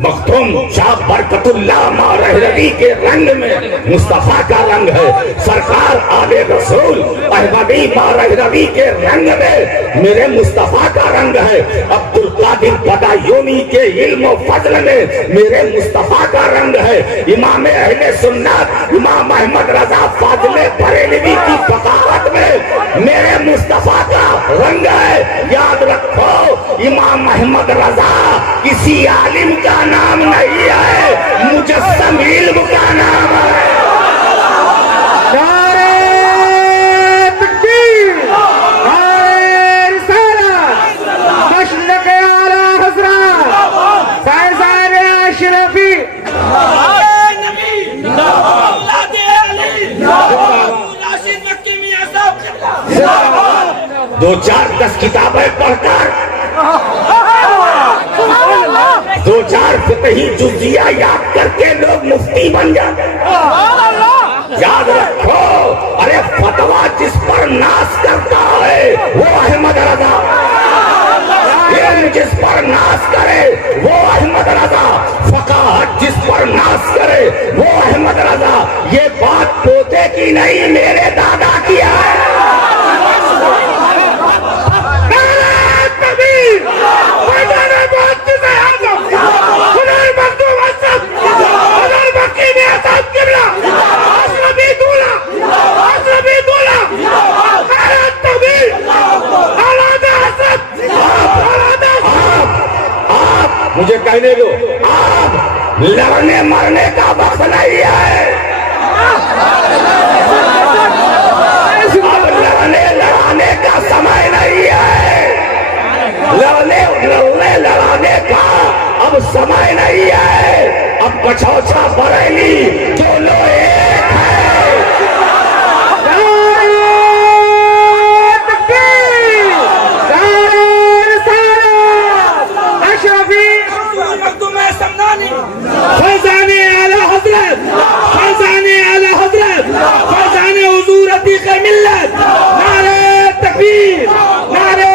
मखदूम शाह बरकतुल्लाह मारहरवी के रंग में मुस्तफा का रंग है। सरकार आले रसूल अहमदी मारहरवी के रंग में मेरे मुस्तफा का रंग है। अब्दुल कादिर बदायूनी के इल्म फजल में मेरे मुस्तफा का रंग है। इमाम अहले सुन्नत इमाम अहमद रजा फाजिले बरेलवी की फकाहत में मेरे मुस्तफा का रंग है। याद रखो इमाम अहमद रजा किसी आलिम का नाम नहीं है, मुजस्सम इल्म का नाम है। नारे तकबीर, नारे रिसालत, मशरक़ आला हज़रत फैज़ान अशरफी, दो चार 10 किताबें पढ़कर 2-4 फिक़ही जुज़िया याद करके लोग मुफ्ती बन जाते हैं। याद रखो, अरे फतवा जिस पर नाश करता है वो अहमद रजा, जिस पर नाश करे वो अहमद रजा, फकाहत जिस पर नाश करे वो अहमद रजा। ये बात पोते की नहीं, मेरे दादा की है। मुझे कहने दो, आप लड़ने मरने का वक्त नहीं है। अब लड़ने लड़ाने का समय नहीं है। लड़ाने का अब समय नहीं है। अब कछौछा बरेली दोनों एक है। फैज़ान आला हज़रत, फैज़ान आला हज़रत, फैज़ान हुज़ूर अतीक़ मिल्लत, नारे तकबीर, नारे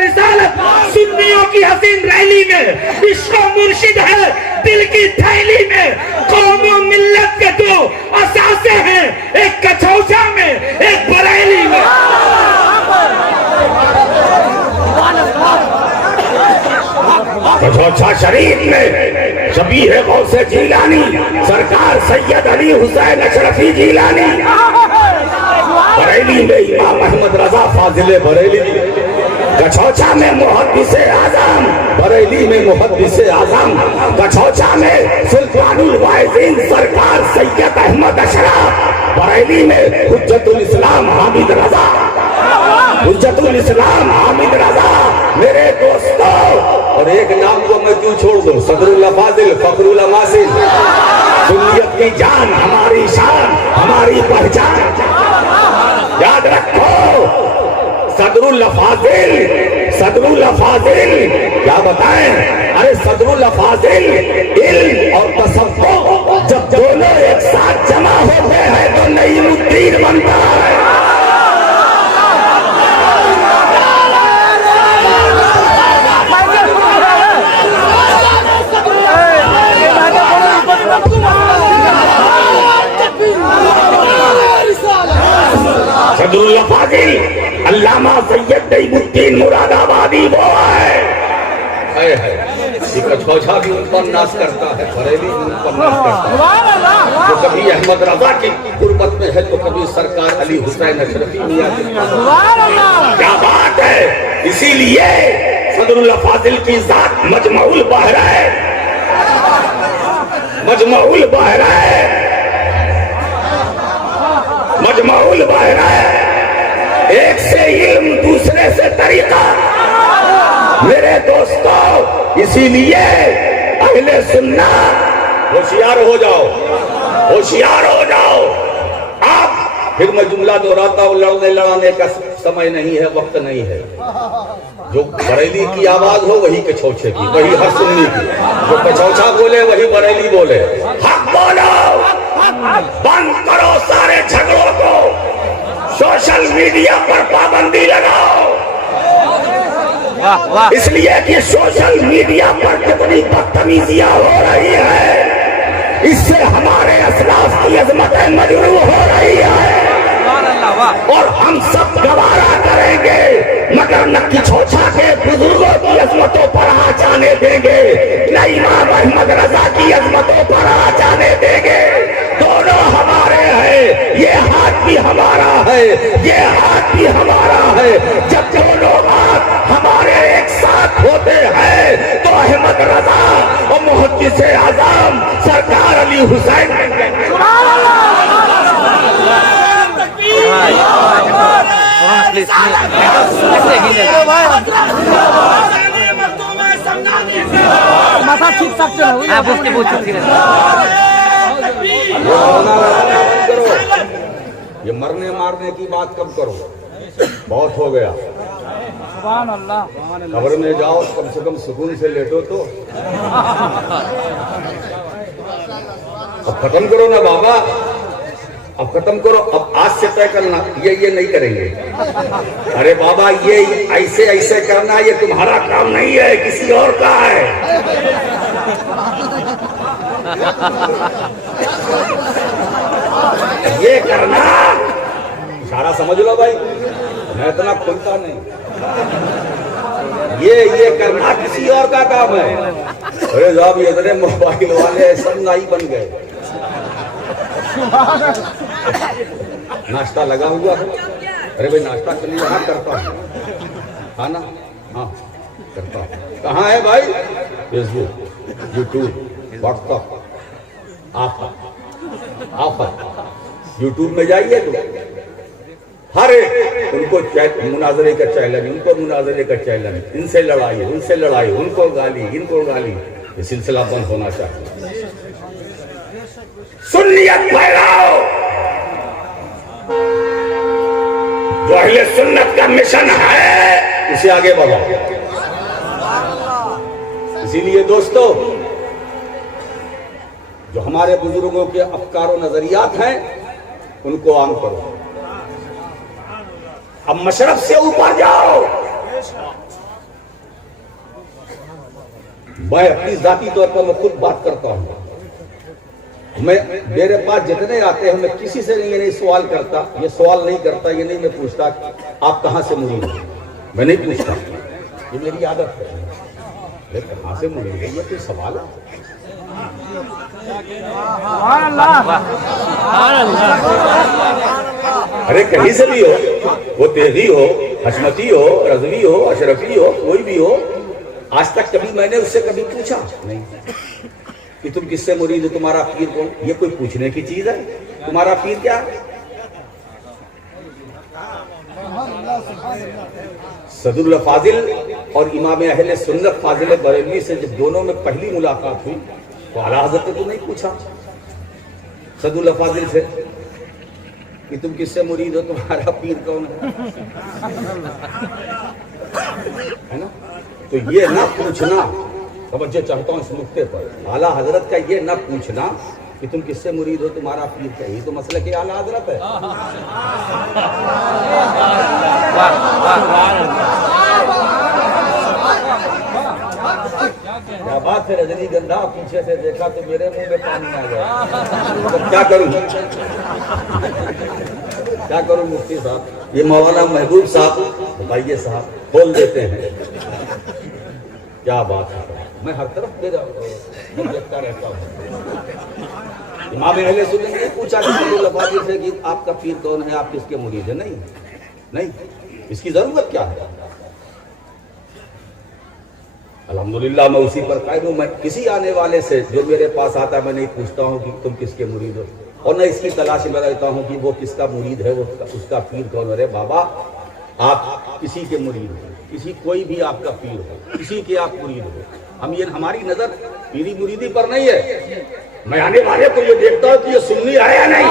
रिसालत। सुन्नियों की हसीन रैली में इश्क़ मुर्शिद है दिल की थैली में। कौम और मिल्लत के दो असासे हैं, एक कछौछा में एक बरेली में। कछौछा शरीफ में शबीह गौसे जीलानी सरकार सैयद अली हुसैन अशरफी जीलानी, बरेली में इमाम अहमद रजा फाजिले बरेली, कछौछा में मुहद्दिसे आज़म, बरेली में मुहद्दिसे आज़म, कछौछा में सुल्तानुल वाइज़ीन सरकार सैयद अहमद अशरफ, बरेली में हुज्जतुल इस्लाम हामिद रजा, हुज्जतुल इस्लाम हामिद रजा। मेरे दोस्तों, और एक नाम को मैं क्यों छोड़ दूं, सदरुल फाजिल फखरुल मासिल, सुन्नियत की जान हमारी शान हमारी पहचान। याद रखो, सदरुल फाजिल क्या बताएं, अरे सदरुल फाजिल इल्म और तसव्वुफ जब दोनों एक साथ जमा होते हैं तो नईमुद्दीन बनता है। सदरुल फाजिल अल्लामा सैयद नईमुद्दीन मुरादाबादी वो है। कछौछा भी उन पर नाश करता है, बरेली भी उन पर नाश करता है। तो कभी अहमद रजा की गुर्बत में है तो कभी सरकार अली हुसैन अशरफी मियां की। क्या बात है। इसीलिए सदरुल फाजिल की जात मजमउल बहरा है, मजमउल बहरा है, मजमउल बहरा है। एक से इल्म दूसरे से तरीका। मेरे दोस्तों, इसीलिए अहले सुन्नत होशियार हो जाओ, होशियार हो जाओ। आप फिर मैं जुमला दोहराता हूं, लड़ने लड़ाने का समय नहीं है, वक्त नहीं है। जो बरेली की आवाज हो वही कछौछे की, वही हर सुन्नी की। जो कछौछा बोले वही बरेली बोले। हक बोलो, बंद करो सारे झगड़ों को, सोशल मीडिया पर पाबंदी लगाओ। इसलिए कि सोशल मीडिया पर कितनी बदतमीजियां हो रही है, इससे हमारे असलाफ की अजमतें मजरूह हो रही है और हम सब गवारा करेंगे मगर नक्की छोछा के बुजुर्गों की अजमतों पर आ जाने देंगे, न इमाम अहमद रजा की अजमतों पर आ जाने देंगे। दोनों हमारे हैं, ये हाथ भी हमारा है, ये हाथ भी हमारा है। जब दोनों हाथ हमारे एक साथ होते हैं तो अहमद रजा और मुहद्दिस आजम सरकार अली हुसैन माथा ठीक ठाक चलो ये मरने मारने की बात कब करो, बहुत हो गया। सुभान अल्लाह। कब्र में जाओ कम से कम सुकून से लेटो तो। अब खत्म करो ना बाबा, अब खत्म करो। अब आज से तय करना ये नहीं करेंगे। अरे बाबा ये ऐसे ऐसे करना ये तुम्हारा काम नहीं है, किसी और का है। ये करना इशारा समझ लो भाई, मैं इतना खुलता नहीं। ये करना किसी और का काम है। अरे साहब ये इतने मोबाइल वाले सब नाई बन गए। नाश्ता लगा हुआ है। अरे भाई नाश्ता के लिए हाँ करता हूँ, खाना हाँ करता हूँ। कहाँ है भाई? फेसबुक, यूट्यूब, व्हाट्सएप, आप यूट्यूब में जाइए तो हर एक उनको मुनाजरे का चैलेंज, उनको मुनाजरे का चैलेंज, इनसे लड़ाई, उनसे लड़ाई, उनको गाली, इनको गाली। ये सिलसिला बंद होना चाहिए। सुन्नियत फैलाओ, जो अहले सुन्नत का मिशन है इसे आगे बढ़ाओ। इसीलिए दोस्तों जो हमारे बुजुर्गों के अफकार और नजरियात हैं उनको आम करो। अब मशरफ से ऊपर जाओ। मैं अपनी जाती तौर पर मैं खुद बात करता हूं। मैं मेरे पास जितने आते हैं मैं किसी से ये नहीं सवाल करता, ये सवाल नहीं करता, ये नहीं मैं पूछता आप कहां से मुरीद हैं, मैं नहीं पूछता। ये मेरी आदत है। कहां से मुरीद है ये कोई सवाल है? अरे कहीं से भी हो, वो तेजी हो, हशमती हो, रजवी हो, अशरफी हो, कोई भी हो, आज तक कभी मैंने उससे कभी पूछा नहीं कि तुम किससे मुरीद हो, तुम्हारा पीर कौन? ये कोई पूछने की चीज है? तुम्हारा पीर क्या है? सदुल्लाह फाजिल और इमाम अहले सुन्नत फाजिल बरेलवी से जब दोनों में पहली मुलाकात हुई तो आला हज़रत ने तो नहीं पूछा सदुल्लाह फाजिल से कि तुम किससे मुरीद हो, तुम्हारा पीर कौन है ना? तो ये ना पूछना, तवज्जो चाहता हूं इस नुक्ते पर, आला हजरत का ये ना पूछना कि तुम किससे मुरीद हो, तुम्हारा पीर क्या, ये तो मसला कि आला हजरत है। क्या बात है रजनीगंधा, पीछे से देखा तो मेरे मुंह में पानी आ गया। तो क्या करूं, क्या करूं मुफ्ती साहब? ये मौलाना महबूब साहब बताइए साहब बोल देते हैं। क्या बात है, मैं हर तरफ देखता रहता हूँ। इमाम अहले सुन्नत ने पूछा से कि आपका पीर कौन है, आप किसके मुरीद है? नहीं नहीं, इसकी जरूरत क्या है? अल्हम्दुलिल्लाह मैं उसी पर कायम हूं। मैं किसी आने वाले से जो मेरे पास आता है मैं नहीं पूछता हूं कि तुम किसके मुरीद हो, और न इसकी तलाश में रहता हूं कि वो किसका मुरीद है, वो उसका पीर कौन है। बाबा आप किसी के मुरीद हो, किसी कोई भी आपका पीर हो, किसी के आप मुरीद हो, हम ये हमारी नजर पीरी मुरीदी पर नहीं है। मैं आने वाले को ये देखता हूं कि ये सुन्नी है या नहीं।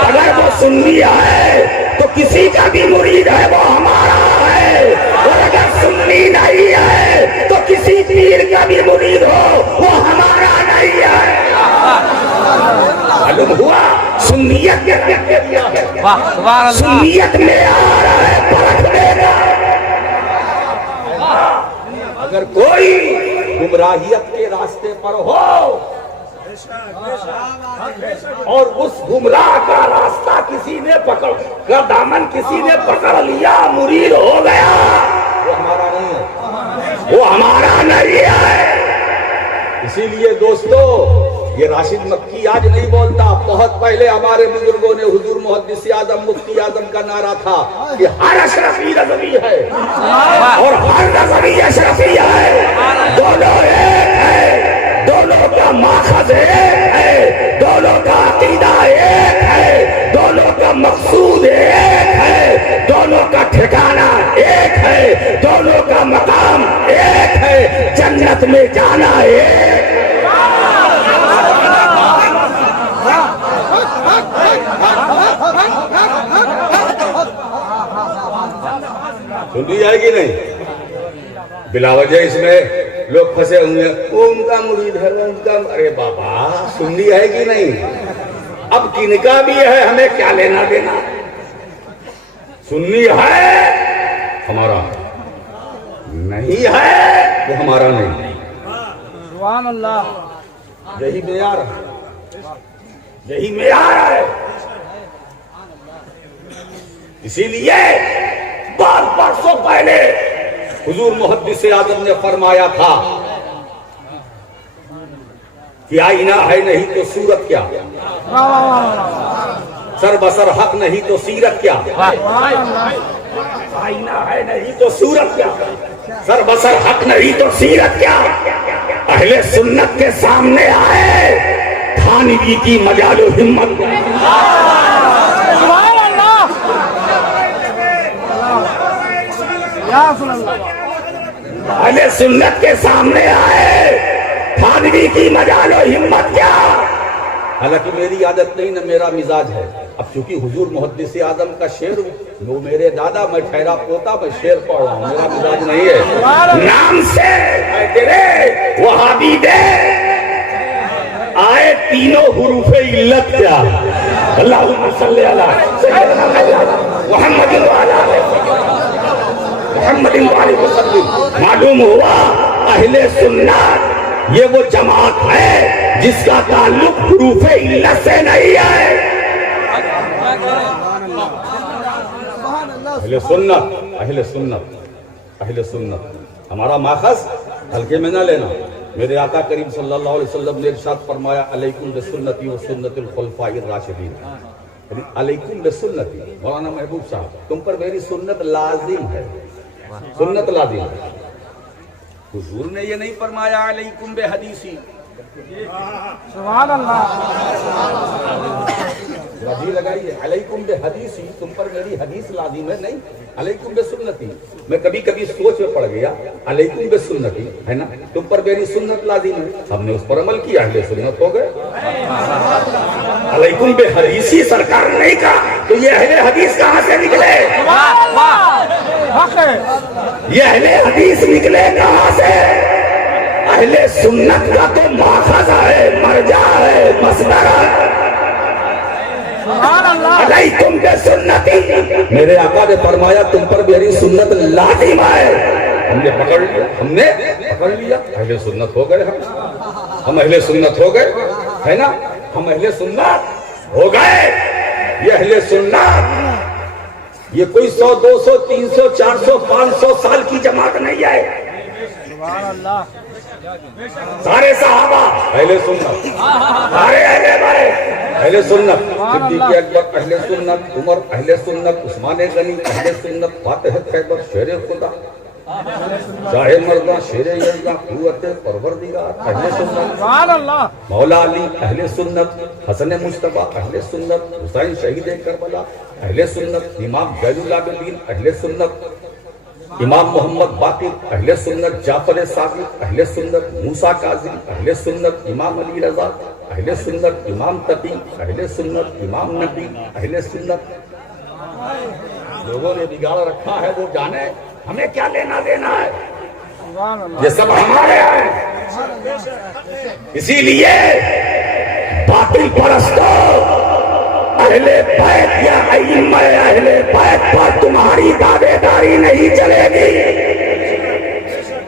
अगर वो सुन्नी है तो किसी का भी मुरीद है, वो हमारा है। और अगर सुन्नी नहीं है तो किसी पीर का भी मुरीद हो, वो हमारा नहीं है। मालूम हुआ सुन्नियत के दिया है। वाह सुभान अल्लाह। सुन्नियत में आ रहा है परखने का। अगर कोई गुमराहियत के रास्ते पर हो और उस गुमराह का रास्ता किसी ने पकड़ का दामन किसी ने पकड़ लिया, मुरीद हो गया, वो हमारा नहीं है, वो हमारा नहीं है। इसीलिए दोस्तों, ये राशिद मक्की आज नहीं बोलता, बहुत पहले हमारे बुजुर्गों ने हुजूर मुहद्दिस आजम मुफ्ती आजम का नारा था कि हर अशरफी रज़वी है और हर रज़वी अशरफी है। दोनों एक है, दोनों का माखज़ एक है, दोनों का अकीदा एक है, दोनों का मकसूद एक है, दोनों का ठिकाना एक है, दोनों का मकाम एक है, जन्नत में जाना एक। सुन ली जाएगी नहीं? बिला वजह इसमें लोग फंसे होंगे, वो उनका मुरीद है, वो उनका। अरे बाबा, सुननी है कि नहीं? अब किनका भी है, हमें क्या लेना देना? सुन्नी है हमारा, नहीं है वो हमारा नहीं। सुभान अल्लाह। यही मेयार है, यही मेयार है। इसीलिए बार बरसों पहले हुजूर मुहद्दिस आजम ने फरमाया था कि आईना है नहीं तो सूरत क्या, सर बसर हक नहीं तो सीरत क्या। आईना है नहीं तो सूरत क्या, सर बसर हक नहीं तो सीरत क्या। अहले सुन्नत के सामने आए, थानवी की मजालो हिम्मत। सुभान अल्लाह। या सुन अल्लाह। अहले सुन्नत के सामने आए, थानवी की मजालो हिम्मत क्या। हालांकि मेरी आदत नहीं न मेरा मिजाज है। अब चूंकि हुजूर मुहद्दिस आजम का शेर वो मेरे दादा, मैं ठहरा पोता, मैं शेर पढ़ रहा हूँ, मेरा मिजाज नहीं है। नाम से तेरे वहाबी दे आए तीनों हुरूफ इल्लत क्या। अल्लाहुम्मा सल्ली अला सय्यिदना मुहम्मदिन व अला मुहम्मदिन व अलैहि वसल्लम। मालूम हुआ अहले सुन्नत ये वो जमात है जिसका ताल्लुक हुरूफ इल्लत से नहीं है। अहले सुन्नत, अहले सुन्नत, अहले सुन्नत हमारा माखज़ हल्के में ना लेना। मेरे आका करीम सल्लल्लाहु अलैहि वसल्लम ने इरशाद फरमाया, अलैकुम बिसुन्नती व सुन्नतिल खुलफाइर राशिदीन। यानी अलैकुम बिसुन्नती, मौलाना महबूब साहब, तुम पर मेरी सुन्नत लाजिम है, सुन्नत लाजिम है। हुजूर ने ये नहीं फरमाया अलैकुम बेहदीसी। सुभान अल्लाह। लगी लगाइए, अलैकुम बेहदीसी, तुम पर मेरी हदीस लाजिम है, नहीं अलैकुम बेसुन्नती। मैं कभी कभी सोच में पड़ गया, अलैकुम बेसुन्नती है ना, तुम पर मेरी सुन्नत लाजिम है, हमने उस पर अमल किया, अहले सुन्नत हो गए। अलैकुम बेहदीसी सरकार नहीं कहा तो ये अहले हदीस कहाँ से निकले? ये अहले हदीस निकले कहाँ से? अहले सुन्नत का तो माखज़ है, मरजा है, मसदर है। अलैकुम बिसुन्नती, मेरे आका ने फरमाया तुम पर मेरी सुन्नत लाजिम है। हमने पकड़ लिया, हमने पकड़ लिया, अहले सुन्नत हो गए। हम अहले सुन्नत हो गए, है ना, हम अहले सुन्नत हो गए। ये अहले सुन्नत ये कोई 100, 200, 300, 400, 500 साल की जमात नहीं है। सुभान अल्लाह। सारे सहाबा अहले सुन्नत, सारे अहले भाई अहले सुन्नत, सिद्दीक़ अकबर अहले सुन्नत, उमर अहले सुन्नत, उस्मान गनी अहले सुन्नत, फातिह खैबर शेर खुदा, शाहे मर्दा शेर यज़दा, कुव्वत परवरदिगार अहले सुन्नत, सुभान अल्लाह। मौला अली अहले सुन्नत, हसन मुश्तबा अहले सुन्नत, हुसैन शहीद करबला अहले सुन्नत, इमाम जैनुल आबिदीन अहले सुन्नत, इमाम मोहम्मद बाकिर अहले सुन्नत, जाफर सादिक अहले सुन्नत, मूसा काज़िम अहले सुन्नत, इमाम अली रज़ा अहले सुन्नत, इमाम तकी अहले सुन्नत, इमाम नबी अहले सुन्नत। लोगों ने बिगाड़ रखा है, वो जाने, हमें क्या लेना देना है, सुभान अल्लाह। ये सब हमारे हैं। इसीलिए बातिल परस्तों अहले बैत या अइम्मा अहले बैत पर तुम्हारी दावेदारी नहीं चलेगी।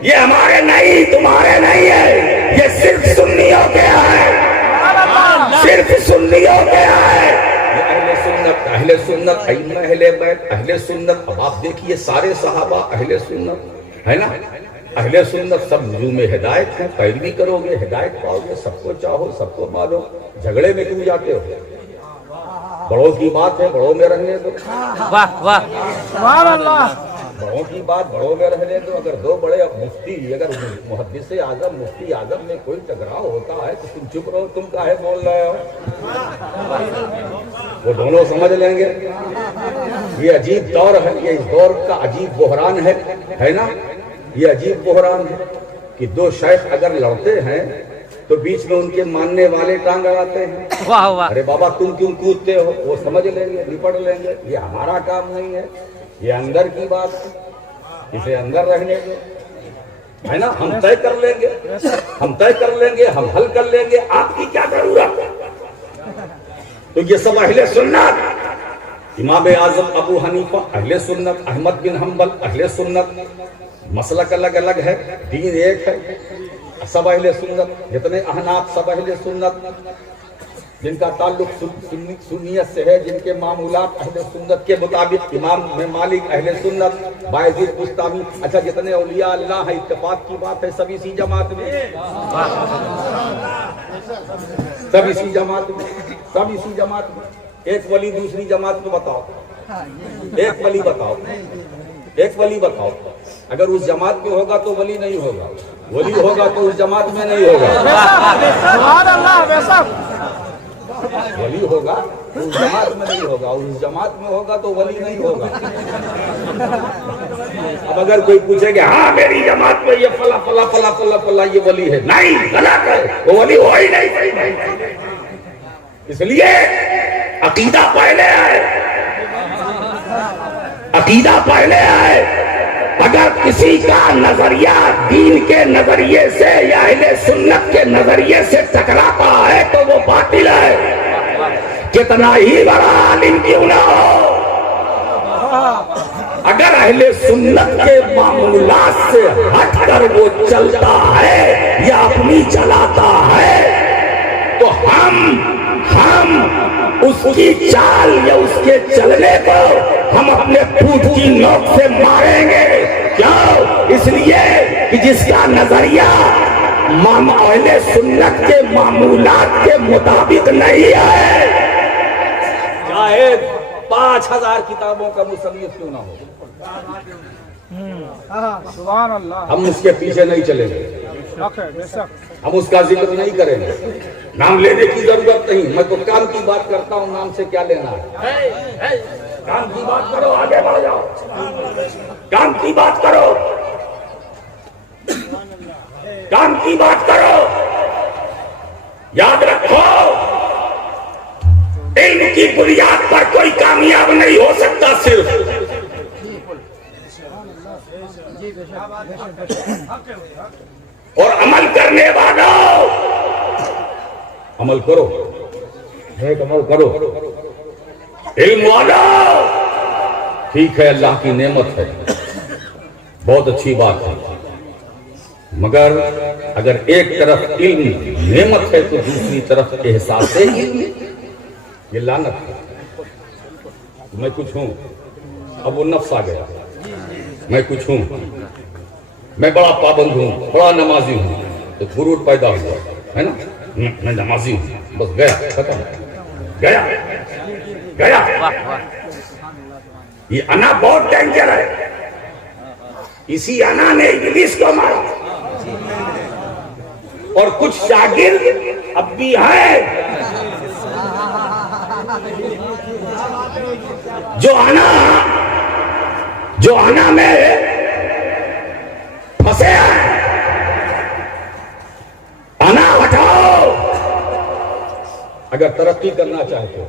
ये हमारे नहीं, तुम्हारे नहीं है, ये सिर्फ सुन्नियों के है, सिर्फ सुन्नियों के है। अहले सुन्नत अइम्मा अहले बैत अहले सुन्नत। अब आप देखिए सारे सहाबा अहले सुन्नत है ना। अहले सुन्नत सब नजूम हिदायत है, पैरवी करोगे हिदायत पाओगे, सबको चाहो सबको मानो। झगड़े में क्यों जाते हो? बड़ों की बात है बड़ों में रहने दो। वाह वाह, सुभान अल्लाह। बड़ों की बात बड़ों में रहने दो। अगर दो बड़े मुफ्ती, अगर मुहद्दिस आजम मुफ्ती आजम में कोई टकराव होता है तो तुम चुप रहो, तुम काहे बोल रहे हो? वो दोनों समझ लेंगे। ये अजीब दौर है, ये इस दौर का अजीब बहरान है ना। ये अजीब बहरान है कि दो शेख अगर लड़ते हैं तो बीच में उनके मानने वाले टांग अड़ाते हैं। वाह वाह, अरे बाबा तुम क्यों कूदते हो? वो समझ लेंगे, निपट लेंगे। ये हमारा काम नहीं है, ये अंदर की बात है, इसे अंदर रहने दो, है ना। हम तय कर लेंगे, हम तय कर लेंगे, हम हल कर लेंगे। आपकी क्या जरूरत? तो ये सब अहले सुन्नत। इमाम आजम अबू हनीफा अहले सुन्नत, अहमद बिन हम्बल अहले सुन्नत। मसलक अलग अलग है, दीन एक है, सब अहले सुन्नत। जितने अहनाफ सब अहले सुन्नत, जिनका ताल्लुक सुन्नियत से है, जिनके मामूलात अहले सुन्नत के मुताबिक। इमाम मालिक अहले सुन्नत, बायजीद बुस्तामी। अच्छा, जितने औलिया अल्लाह है, इत्तेफाक की बात है, सब इसी जमात में, सब इसी जमात में, सब इसी जमात में। एक वली दूसरी जमात में बताओ, एक वली बताओ, एक वली बताओ। अगर उस जमात में होगा तो वली नहीं होगा, वली होगा तो उस जमात में नहीं होगा। सुभान अल्लाह, बेशक वली होगा तो उस जमात में नहीं होगा, उस जमात में होगा तो वली नहीं होगा। अब अगर कोई पूछे कि हाँ मेरी जमात में ये फला फला फला फला फला ये वली है, नहीं, गलत है, वो वली हो ही नहीं। इसलिए अकीदा पहले है, अकीदा पहले है। अगर किसी का नजरिया दीन के नजरिए से या अहले सुन्नत के नजरिए से टकराता है तो वो बातिल है, कितना ही बड़ा आलिम क्यों ना हो। अगर अहले सुन्नत के मामूलात से हटकर वो चलता है या अपनी चलाता है तो हम उसकी चाल या उसके चलने को हम अपने फूट की नोक से मारेंगे। क्यों? इसलिए कि जिसका नजरिया अहले सुन्नत के मामूलात के मुताबिक नहीं है, चाहे 5000 किताबों का मुसन्निफ क्यों ना हो, सुभान अल्लाह। हम उसके पीछे नहीं चलेंगे, बेशक हम उसका जिक्र नहीं करेंगे। नाम लेने की जरूरत नहीं, मैं तो काम की बात करता हूँ, नाम से क्या लेना है। काम की बात करो, आगे बढ़ जाओ, काम की बात करो, काम की बात करो। याद रखो, इल्म की बुनियाद पर कोई कामयाब नहीं हो सकता। सिर्फ और अमल करने वालों, अमल करो, एक अमल करो। इल्म वालों, ठीक है, अल्लाह की नेमत है, बहुत अच्छी बात है, मगर अगर एक तरफ इल्म नेमत है तो दूसरी तरफ एहसास इल्म ये लानत है। मैं कुछ हूं, अब वो नफ्स आ गया, मैं कुछ हूं, मैं बड़ा पाबंद हूं, बड़ा नमाजी हूं, तो गुरूर पैदा हुआ है ना। मैं नमाजी हूं, बस गया, खत्म, गया गया। ये अना बहुत डेंजर है, इसी अना ने इब्लीस को मारा। और कुछ शागिर्द अब भी हैं जो आना में फंसे हैं। आना हटाओ अगर तरक्की करना चाहते हो।